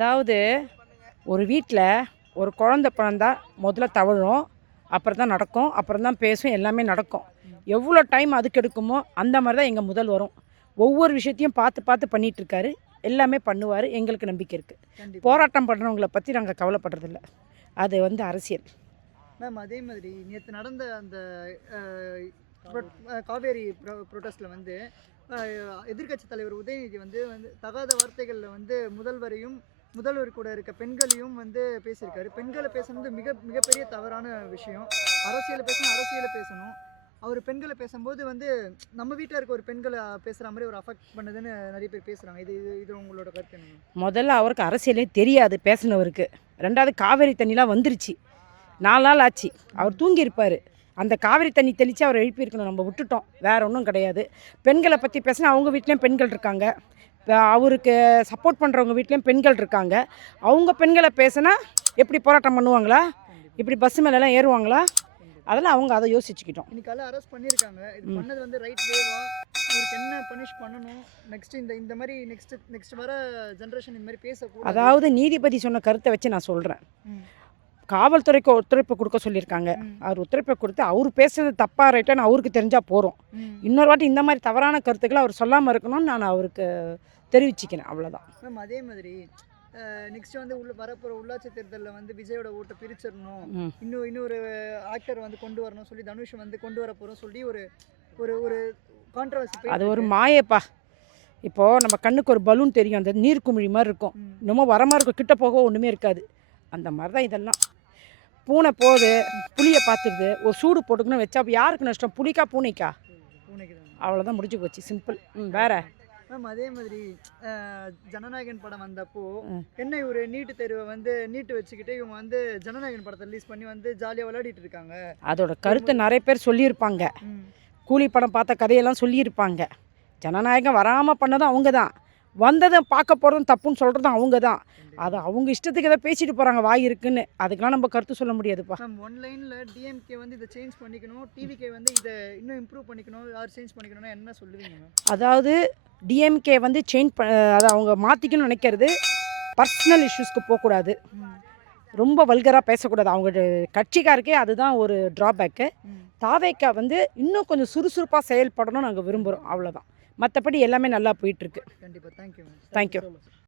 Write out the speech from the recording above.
அதாவது ஒரு வீட்டில் ஒரு குழந்தை பிறந்தா முதல்ல தவழும், அப்புறம் தான் நடக்கும், அப்புறம் தான் பேசும், எல்லாமே நடக்கும். எவ்வளோ டைம் அதுக்கு எடுக்குமோ அந்த மாதிரி தான் எங்கள் முதல் வரும். ஒவ்வொரு விஷயத்தையும் பார்த்து பார்த்து பண்ணிகிட்ருக்காரு. எல்லாமே பண்ணுவார். எங்களுக்கு நம்பிக்கை இருக்குது. போராட்டம் பண்ணுறவங்கள பற்றி நாங்கள் கவலைப்படுறதில்ல. அது அரசியல். மேம், அதே மாதிரி நேற்று நடந்த அந்த காவேரி ப்ரொட்டஸ்ட்டில் எதிர்க்கட்சி தலைவர் உதயநிதி தகாத வார்த்தைகளில் முதல்வர் கூட இருக்க பெண்களையும் பேசியிருக்காரு. பெண்களை பேசுறது மிகப்பெரிய தவறான விஷயம். அரசியலை பேசணும். அவர் பெண்களை பேசும்போது நம்ம வீட்டில் இருக்க ஒரு பெண்களை பேசுகிற மாதிரி ஒரு அஃபெக்ட் பண்ணுதுன்னு நிறைய பேர் பேசுகிறாங்க. இது உங்களோட கருத்து என்ன? முதல்ல அவருக்கு அரசியலே தெரியாது பேசினவருக்கு. ரெண்டாவது காவேரி தண்ணிலாம் வந்துருச்சு, 4 நாள் ஆச்சு. அவர் தூங்கியிருப்பார். அந்த காவிரி தண்ணி தெளித்து அவரை எழுப்பியிருக்கணும். நம்ம விட்டுட்டோம், வேறு ஒன்றும் கிடையாது. பெண்களை பற்றி பேசினா அவங்க வீட்லேயும் பெண்கள் இருக்காங்க, அவருக்கு சப்போர்ட் பண்ணுறவங்க வீட்லேயும் பெண்கள் இருக்காங்க. அவங்க பெண்களை பேசினா எப்படி போராட்டம் பண்ணுவாங்களா? இப்படி பஸ் மேலெல்லாம் ஏறுவாங்களா? அதெல்லாம் அவங்க அதை யோசிச்சுக்கிட்டோம். இன்னைக்கு அரெஸ்ட் பண்ணியிருக்காங்க. இது பண்ணது ரைட் வேவா? இவருக்கு என்ன பனிஷ் பண்ணணும்? நெக்ஸ்ட் இந்த மாதிரி நெக்ஸ்ட் வர ஜெனரேஷன் இந்த மாதிரி பேசக்கூடாது. அதாவது நீதிபதி சொன்ன கருத்தை வச்சு நான் சொல்கிறேன். காவல்துறைக்கு ஒத்துழைப்பு கொடுக்க சொல்லியிருக்காங்க. அவர் ஒத்துழைப்பை கொடுத்து அவர் பேசுறது தப்பா ரைட்டான்னு அவருக்கு தெரிஞ்சால் போகிறோம். இன்னொரு வாட்டி இந்த மாதிரி தவறான கருத்துக்களை அவர் சொல்லாமல் இருக்கணும்னு நான் அவருக்கு தெரிவிச்சுக்கிறேன். அவ்வளோதான். மேம், அதே மாதிரி நெக்ஸ்ட் வரப்போகிற உள்ளாட்சி தேர்தலில் விஜயோட ஓட்டை பிரிச்சிடணும், இன்னொரு ஆக்டர் கொண்டு வரணும் சொல்லி தனுஷ் கொண்டு வர போகிறோம் சொல்லி ஒரு ஒரு கான்ட்ரவர்சி. அது ஒரு மாயப்பா. இப்போது நம்ம கண்ணுக்கு ஒரு பலூன் தெரியும், அந்த நீர்க்குமிழி மாதிரி இருக்கும். இன்னமும் வர மாதிரி இருக்கும், கிட்ட போக ஒன்றுமே இருக்காது. அந்த மாதிரி தான் இதெல்லாம். பூனை போகுது, புளியை பார்த்துருது, ஒரு சூடு போட்டுக்கணும் வச்சா யாருக்கு நஷ்டம்? புளிக்கா பூனைக்கா? பூனைக்கு தான். அவ்வளோதான், முடிஞ்சு போச்சு, சிம்பிள். வேற மேம், அதே மாதிரி ஜனநாயகன் படம் வந்தப்போ என்ன ஒரு நீட்டு தேர்வை நீட்டு வச்சுக்கிட்டு இவங்க ஜனநாயகன் படத்தை ரிலீஸ் பண்ணி ஜாலியாக விளையாடிட்டு இருக்காங்க. அதோட கருத்தை நிறைய பேர் சொல்லியிருப்பாங்க. கூலி படம் பார்த்த கதையெல்லாம் சொல்லியிருப்பாங்க. ஜனநாயகம் வராமல் பண்ணதும் அவங்க தான், வந்ததை பார்க்க போகிறதும் தப்புன்னு சொல்கிறதும் அவங்க தான். அது அவங்க இஷ்டத்துக்கு எதாவது பேசிட்டு போகிறாங்க, வாய் இருக்குன்னு. அதுக்கெலாம் நம்ம கருத்து சொல்ல முடியாதுப்பா. ஒன்லைனில் டிஎம்கே இதை சேஞ்ச் பண்ணிக்கணும், டிவிகே இதை இன்னும் இம்ப்ரூவ் பண்ணிக்கணும், யார் சேஞ்ச் பண்ணிக்கணும்னா என்ன சொல்லுவீங்க? அதாவது டிஎம்கே அதை அவங்க மாற்றிக்கணும்னு நினைக்கிறது பர்சனல் இஷ்யூஸ்க்கு போகக்கூடாது, ரொம்ப வல்கராக பேசக்கூடாது. அவங்க கட்சிக்காருக்கே அதுதான் ஒரு ட்ராபேக்கு. தாவேக்கா இன்னும் கொஞ்சம் சுறுசுறுப்பாக செயல்படணும்னு நாங்கள் விரும்புகிறோம். அவ்வளோதான். மற்றபடி எல்லாமே நல்லா போயிட்டுருக்கு. கண்டிப்பாக. தேங்க்யூ. தேங்க்யூ.